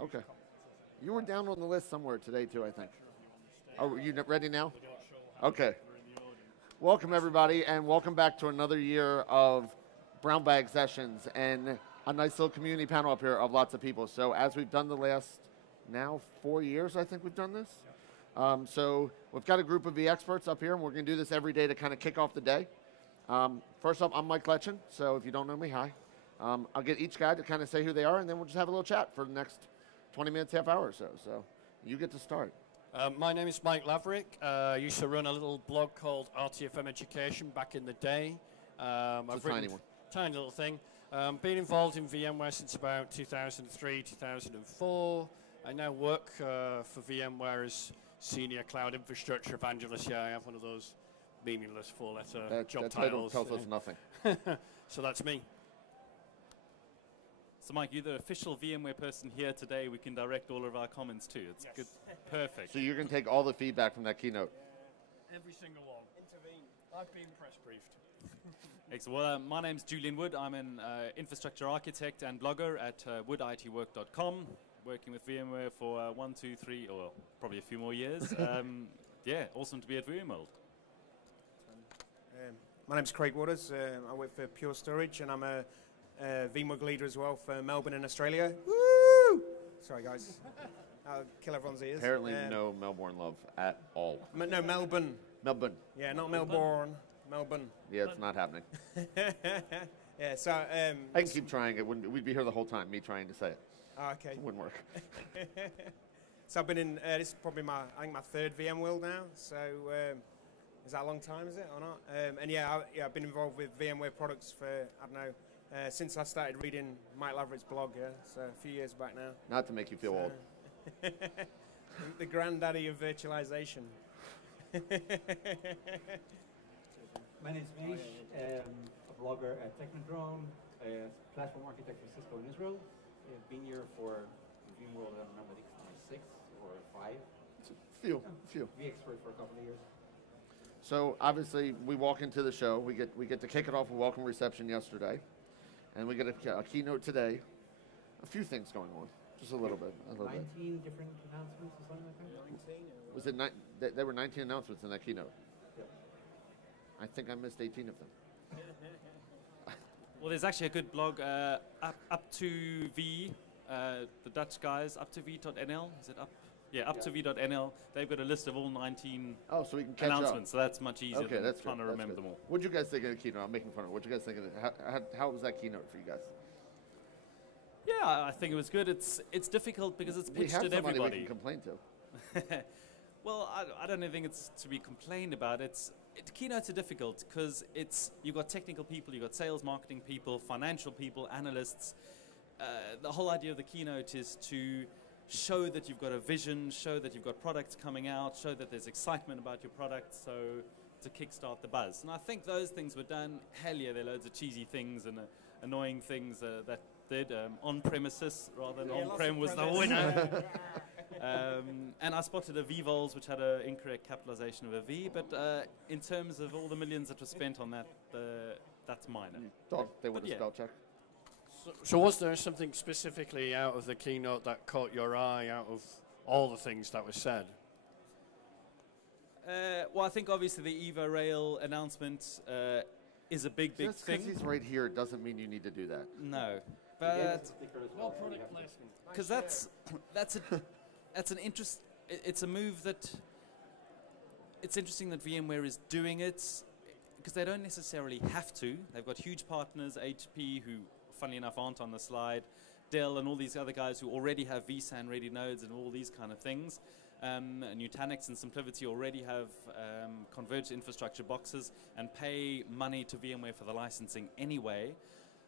Okay. You were down on the list somewhere today too, I think. Oh, are you ready now? Okay. Welcome everybody, and welcome back to another year of brown bag sessions and a nice little community panel up here of lots of people. So as we've done the last now 4 years, I think we've done this. So we've got a group of vExperts up here, and we're going to do this every day to kind of kick off the day. First up, I'm Mike Letchin, so if you don't know me, hi. I'll get each guy to kind of say who they are, and then we'll just have a little chat for the next 20 minutes, half hour or so. So you get to start. My name is Mike Laverick. I used to run a little blog called RTFM Education back in the day. It's a tiny one. Tiny little thing. Been involved in VMware since about 2003, 2004. I now work for VMware as Senior Cloud Infrastructure Evangelist. Yeah, I have one of those meaningless four-letter job that titles. Title tells us nothing. So that's me. So Mike, you're the official VMware person here today. We can direct all of our comments to. It's good. Perfect. So you're going to take all the feedback from that keynote? Every single one. Intervene. I've been press briefed. Excellent. Well, my name's Julian Wood. I'm an infrastructure architect and blogger at wooditwork.com, working with VMware for 1, 2, 3, or probably a few more years. Yeah, awesome to be at VMworld. My name's Craig Waters. I work for Pure Storage, and I'm a VMworld leader as well for Melbourne in Australia. Woo! Sorry, guys. I'll kill everyone's ears. Apparently no Melbourne love at all. No, Melbourne. Melbourne. Yeah, not Melbourne. Melbourne. Yeah, it's not happening. Yeah, so... I can keep trying. We'd be here the whole time, me trying to say it. Oh, okay. It wouldn't work. So I've been in... this is probably my third VMworld now, so... is that a long time, is it, or not? And yeah, I've been involved with VMware products for, I don't know, since I started reading Mike Laverick's blog, yeah, so a few years back now. Not to make you feel old. The granddaddy of virtualization. My name is Mish, a blogger at Technodrome, a platform architect for Cisco in Israel. I've been here for VMworld, I don't remember, I think it's 6 or 5. It's a few. vExpert for a couple of years. So obviously we walk into the show, we get to kick it off with welcome reception yesterday, and we get a keynote today. A few things going on, just a little bit. 19 different announcements or something like that? Was it there were 19 announcements in that keynote? Yep. I think I missed 18 of them. Well, there's actually a good blog, up to V, the Dutch guys, up to v.nl. Is it up? Yeah, up to v.nl. They've got a list of all 19 so we can catch announcements, so that's much easier than that's trying good. to remember them all. What did you guys think of the keynote? I'm making fun of it. What did you guys think of it? How was that keynote for you guys? Yeah, I think it was good. It's difficult because it's pitched at everybody. We can complain to. Well, I don't think it's to be complained about. Keynotes are difficult because you've got technical people, you've got sales, marketing people, financial people, analysts. The whole idea of the keynote is to show that you've got a vision, show that you've got products coming out, show that there's excitement about your product, so to kickstart the buzz. And I think those things were done. Hell yeah, there are loads of cheesy things and annoying things that did. On-premises rather than on-prem was the winner. And I spotted a vVols, which had an incorrect capitalization of a V, but in terms of all the millions that were spent on that, that's minor. They would have spell check. So was there something specifically out of the keynote that caught your eye out of all the things that were said? Well, I think obviously the EVA Rail announcement is a big thing. Just because he's right here, it doesn't mean you need to do that. No, but No product placement. because that's an interest. It's a move that it's interesting that VMware is doing it because they don't necessarily have to. They've got huge partners, HP, who funnily enough aren't on the slide, Dell and all these other guys who already have vSAN ready nodes and all these kind of things. Nutanix and SimpliVity already have converged infrastructure boxes and pay money to VMware for the licensing anyway.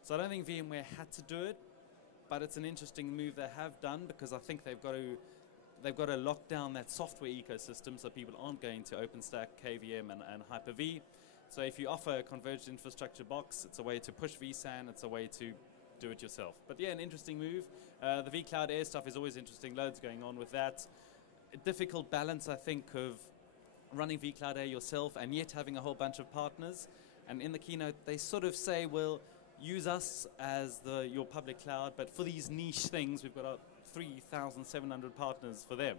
So I don't think VMware had to do it, but it's an interesting move they have done because I think they've got to lock down that software ecosystem so people aren't going to OpenStack, KVM and Hyper-V. So if you offer a converged infrastructure box, it's a way to push vSAN, it's a way to do it yourself. But yeah, an interesting move. The vCloud Air stuff is always interesting, loads going on with that. A difficult balance, I think, of running vCloud Air yourself and yet having a whole bunch of partners. And in the keynote, they sort of say, well, use us as your public cloud, but for these niche things, we've got 3,700 partners for them.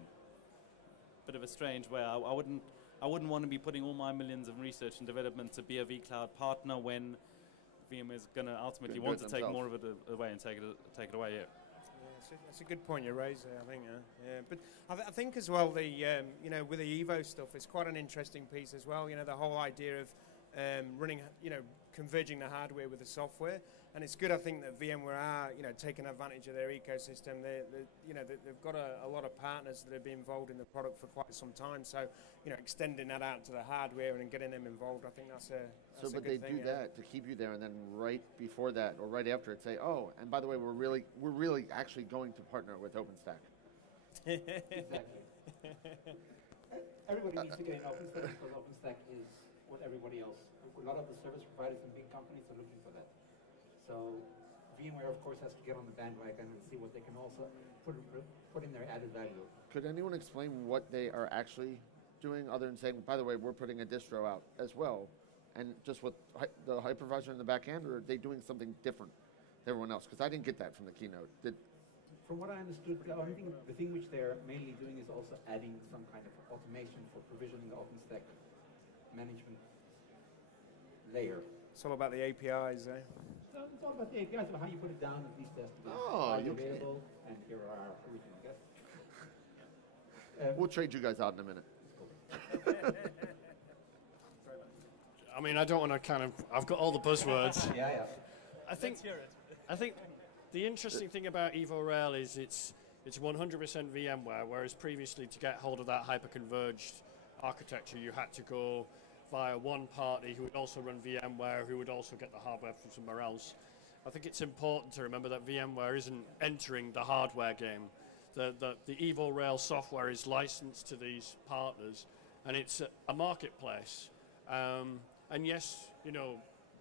Bit of a strange way. I wouldn't want to be putting all my millions of research and development to be a vCloud partner when VMware is going to ultimately want to take more of it away and take it away. Yeah. That's a good point you raise there, I think. But I think as well, the with the Evo stuff, it's quite an interesting piece as well. The whole idea of running, converging the hardware with the software, and it's good. I think that VMware are, taking advantage of their ecosystem. They've got a lot of partners that have been involved in the product for quite some time. So, extending that out to the hardware and getting them involved, I think that's a good thing. But they do that to keep you there, and then right before that or right after it say, oh, and by the way, we're really actually going to partner with OpenStack. Exactly. Everybody needs to get in OpenStack because OpenStack is what everybody else. A lot of the service providers and big companies are looking for that. So VMware, of course, has to get on the bandwagon and see what they can also put in their added value. Could anyone explain what they are actually doing other than saying, by the way, we're putting a distro out as well, and just with the hypervisor in the back end, or are they doing something different than everyone else? Because I didn't get that from the keynote. From what I understood, the thing which they're mainly doing is also adding some kind of automation for provisioning the OpenStack management layer. It's all about the APIs, eh? So it's all about the APIs, so how you put it down, at least there's available, and here are original guests. We'll trade you guys out in a minute. I mean, I don't want to I've got all the buzzwords. Yeah. I think the interesting thing about EvoRail is it's 100% VMware, whereas previously to get hold of that hyper-converged architecture, you had to go via one party who would also run VMware, who would also get the hardware from somewhere else. I think it's important to remember that VMware isn't entering the hardware game. The EvoRail software is licensed to these partners, and it's a marketplace. And yes, it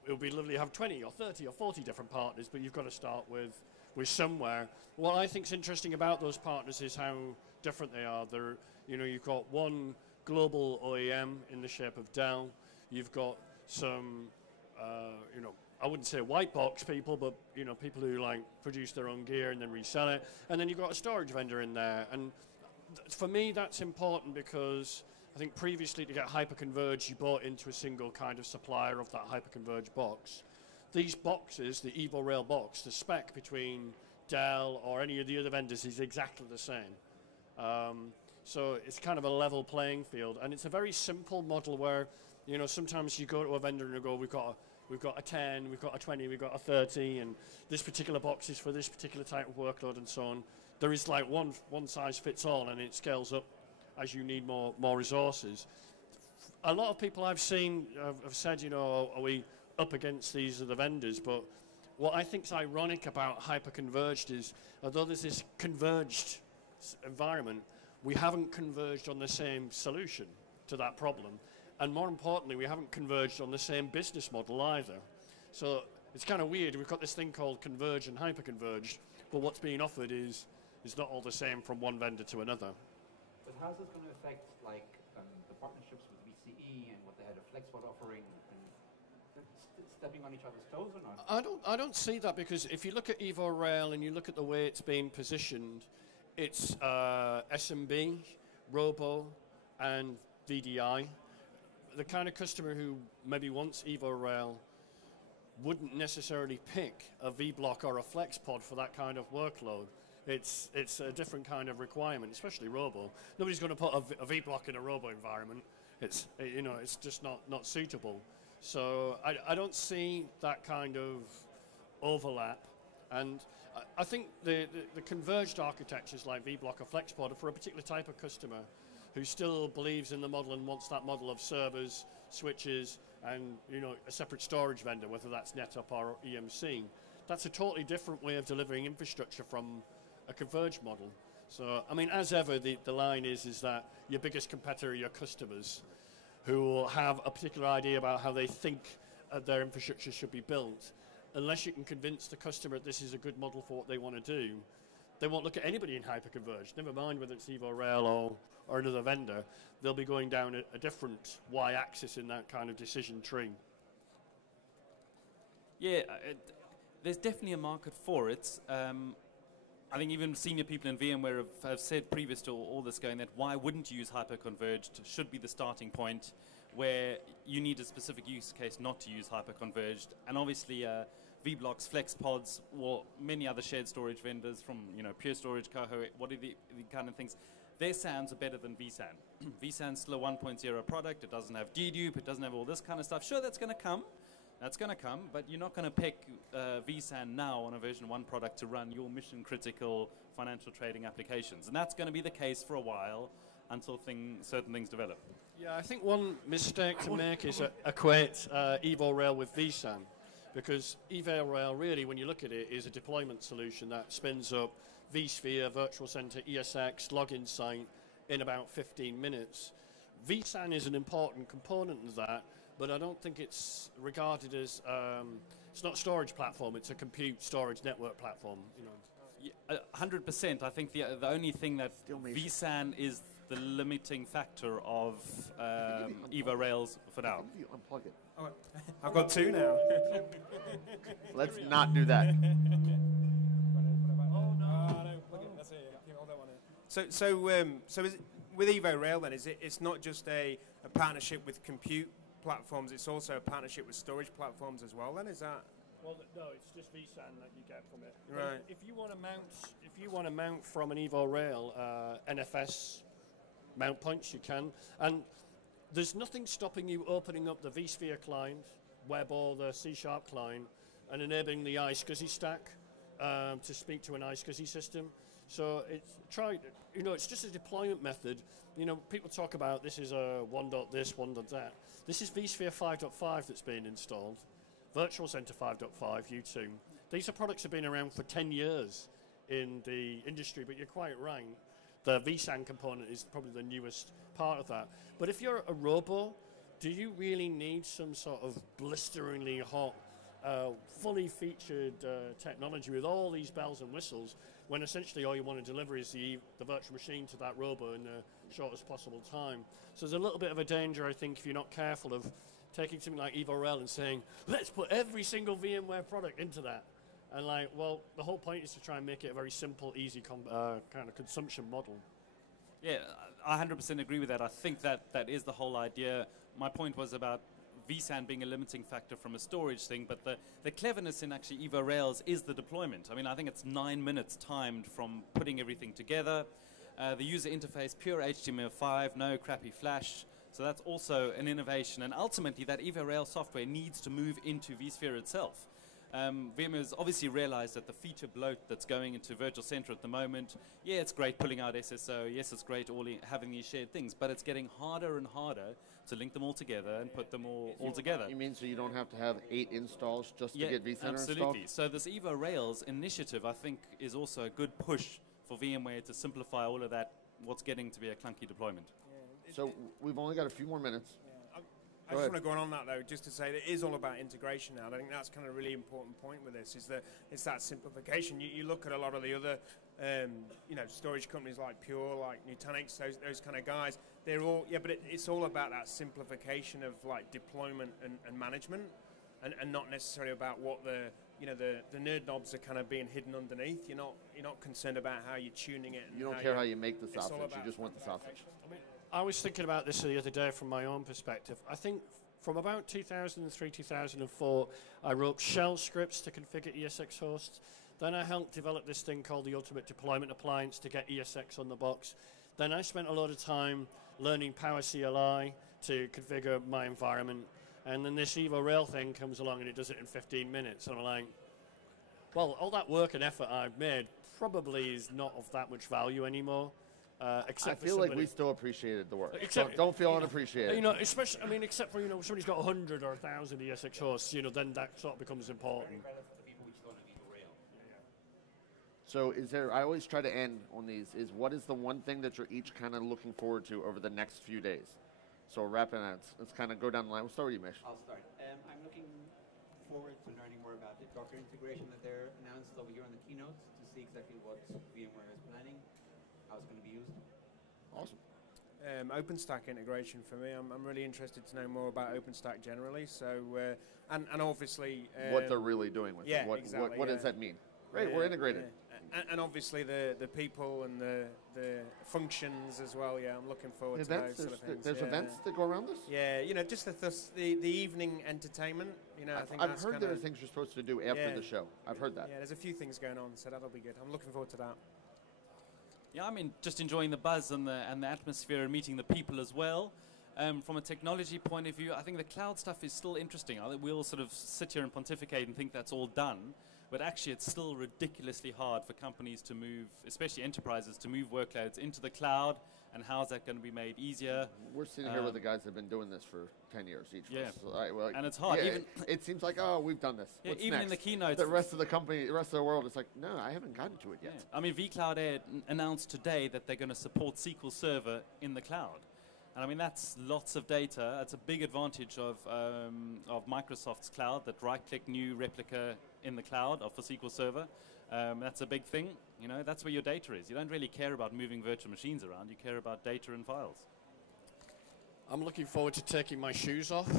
would be lovely to have 20 or 30 or 40 different partners, but you've got to start with somewhere. What I think is interesting about those partners is how different they are. You've got one global OEM in the shape of Dell. You've got some, I wouldn't say white box people, but people who produce their own gear and then resell it. And then you've got a storage vendor in there. And for me, that's important because I think previously to get hyper-converged, you bought into a single kind of supplier of that hyper-converged box. These boxes, the EvoRail box, the spec between Dell or any of the other vendors is exactly the same. So it's kind of a level playing field, and it's a very simple model where, sometimes you go to a vendor and you go, we've got a 10, we've got a 20, we've got a 30, and this particular box is for this particular type of workload and so on. There is one size fits all, and it scales up as you need more resources. A lot of people I've seen have said, are we up against these other vendors? But what I think is ironic about hyper-converged is, although there's this converged environment, we haven't converged on the same solution to that problem. And more importantly, we haven't converged on the same business model either. So it's kind of weird. We've got this thing called converged and hyper-converged, but what's being offered is not all the same from one vendor to another. But how's this going to affect the partnerships with VCE and what they had a FlexPod offering, and stepping on each other's toes or not? I don't see that, because if you look at EvoRail and you look at the way it's being positioned, it's SMB, Robo, and VDI. The kind of customer who maybe wants EvoRail wouldn't necessarily pick a vBlock or a FlexPod for that kind of workload. It's a different kind of requirement, especially Robo. Nobody's going to put a vBlock in a Robo environment. It's just not suitable. So I don't see that kind of overlap. And I think the converged architectures like vBlock or FlexPod are for a particular type of customer who still believes in the model and wants that model of servers, switches, and a separate storage vendor, whether that's NetApp or EMC. That's a totally different way of delivering infrastructure from a converged model. So, I mean, as ever, the line is that your biggest competitor are your customers, who will have a particular idea about how they think their infrastructure should be built. Unless you can convince the customer that this is a good model for what they want to do, they won't look at anybody in hyperconverged. Never mind whether it's EvoRail or another vendor. They'll be going down a different y-axis in that kind of decision tree. Yeah, there's definitely a market for it. I think even senior people in VMware have said previous to all this going that why wouldn't you use hyperconverged should be the starting point where you need a specific use case not to use hyperconverged. And obviously vBlocks, FlexPods, or many other shared storage vendors from Pure Storage, Coho, what are the kind of things, their SANs are better than vSAN. vSAN's still a 1.0 product. It doesn't have dedupe. It doesn't have all this kind of stuff. Sure, that's going to come. That's going to come, but you're not going to pick vSAN now on a version 1 product to run your mission-critical financial trading applications. And that's going to be the case for a while until certain things develop. Yeah, I think one mistake to make is equate EvoRail with vSAN, because EvoRail really, when you look at it, is a deployment solution that spins up vSphere, Virtual Center, ESX, login site in about 15 minutes. vSAN is an important component of that, but I don't think it's regarded as, it's not a storage platform, it's a compute storage network platform. Yeah, 100%. I think the only thing that vSAN is the limiting factor of EvoRails for now. You unplug it. Oh, I've got 2 now. Let's not do that. So is it, with EvoRail then, it's not just a partnership with compute platforms, it's also a partnership with storage platforms as well then, is that? Well, no, it's just vSAN that you get from it. Right. If you want to mount from an EvoRail NFS mount points, you can. And there's nothing stopping you opening up the vSphere client, web or the C# client, and enabling the iSCSI stack to speak to an iSCSI system. So it's just a deployment method. People talk about this is a 1.this, 1.that. This is vSphere 5.5 that's being installed. Virtual Center 5.5, U2. These are products that have been around for 10 years in the industry, but you're quite right. The vSAN component is probably the newest part of that. But if you're a robo, do you really need some sort of blisteringly hot, fully featured technology with all these bells and whistles, when essentially all you want to deliver is the virtual machine to that robo in the shortest possible time? So there's a little bit of a danger, I think, if you're not careful, of taking something like EvoRail and saying, let's put every single VMware product into that. And the whole point is to try and make it a very simple, easy kind of consumption model. Yeah, I 100% agree with that. I think that is the whole idea. My point was about vSAN being a limiting factor from a storage thing, but the cleverness in actually EvoRails is the deployment. I mean, I think it's 9 minutes timed from putting everything together. The user interface, pure HTML5, no crappy Flash. So that's also an innovation. And ultimately, that EvoRail software needs to move into vSphere itself. VMware has obviously realized that the feature bloat that's going into Virtual Center at the moment, yeah, it's great pulling out SSO, yes, it's great having these shared things, but it's getting harder and harder to link them all together and put them all together. You mean so you don't have to have 8 installs just to get vCenter absolutely. installed? So this EvoRails initiative, I think, is also a good push for VMware to simplify all of that, what's getting to be a clunky deployment. So we've only got a few more minutes. I just want to go on that though, just to say that it is all about integration now. I think that's kind of a really important point with this, is that it's that simplification. You look at a lot of the other, storage companies like Pure, like Nutanix, those kind of guys. They're all, but it's all about that simplification of like deployment and management, and not necessarily about what the nerd knobs are kind of being hidden underneath. You're not concerned about how you're tuning it. And you don't care how you make the sausage. You just want the sausage. I was thinking about this the other day from my own perspective. I think from about 2003, 2004, I wrote shell scripts to configure ESX hosts. Then I helped develop this thing called the Ultimate Deployment Appliance to get ESX on the box. Then I spent a lot of time learning Power CLI to configure my environment. And then this EvoRail thing comes along and it does it in 15 minutes. And I'm like, well, all that work and effort I've made probably is not of that much value anymore. I feel like we still appreciated the work. Don't feel unappreciated. Especially, except for, somebody's got 100 or 1,000 ESX hosts, then that sort of becomes important. So I always try to end on these, what is the one thing that you're each kind of looking forward to over the next few days? So wrapping that, let's kind of go down the line. We'll start with you, Mish. I'll start. I'm looking forward to learning more about the Docker integration that they're announced over here on the keynotes to see exactly what VMware is planning, how it's going to be used. Awesome. OpenStack integration for me. I'm really interested to know more about OpenStack generally. So and obviously what they're really doing with it. What exactly, what does that mean? Right, we're integrated. And obviously the people and the functions as well. Yeah, I'm looking forward to those sort of things. There's events that go around this? Yeah, you know, just the evening entertainment. You know, I think I've heard there are things you're supposed to do after the show. I've heard that. Yeah, there's a few things going on, so that'll be good. I'm looking forward to that. Yeah, I mean, just enjoying the buzz and the atmosphere and meeting the people as well. From a technology point of view, I think the cloud stuff is still interesting. I think we all sort of sit here and pontificate and think that's all done, but actually it's still ridiculously hard for companies to move, especially enterprises, to move workloads into the cloud, and how is that going to be made easier? We're sitting here with the guys that have been doing this for 10 years each of us. So, well, and it's hard. Yeah, even it seems like, oh, we've done this. Yeah, What's even next? in the keynote. The rest of the company, the rest of the world is like, no, I haven't gotten to it yet. Yeah. I mean, vCloud Air announced today that they're going to support SQL Server in the cloud. And I mean, that's lots of data. That's a big advantage of Microsoft's cloud, that right-click new replica in the cloud for SQL Server. That's a big thing. You know, that's where your data is. You don't really care about moving virtual machines around. You care about data and files. I'm looking forward to taking my shoes off.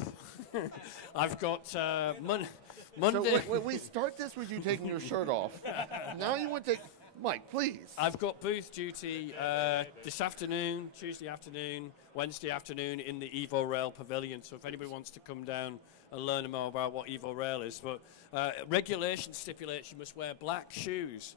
I've got Monday. So we start this with you taking your shirt off. Now you want to take... Mike, please. I've got booth duty this afternoon, Tuesday afternoon, Wednesday afternoon in the EvoRail Pavilion. So if anybody wants to come down and learn more about what EvoRail is. But regulation stipulates you must wear black shoes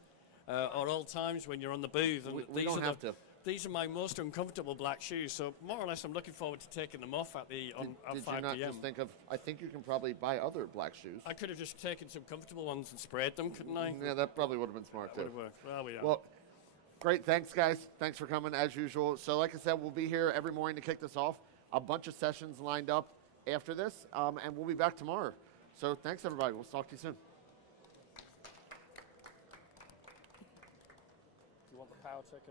at all times when you're on the booth. And we don't have to. These are my most uncomfortable black shoes, so more or less I'm looking forward to taking them off at Did 5 you not p.m. just think of, I think you can probably buy other black shoes. I could have just taken some comfortable ones and sprayed them, couldn't I? Yeah, that probably would have been smart, too. Would have worked. Well, we are. Well, great. Thanks, guys. Thanks for coming, as usual. So like I said, we'll be here every morning to kick this off. A bunch of sessions lined up after this, and we'll be back tomorrow. So thanks, everybody. We'll talk to you soon. You want the power ticker?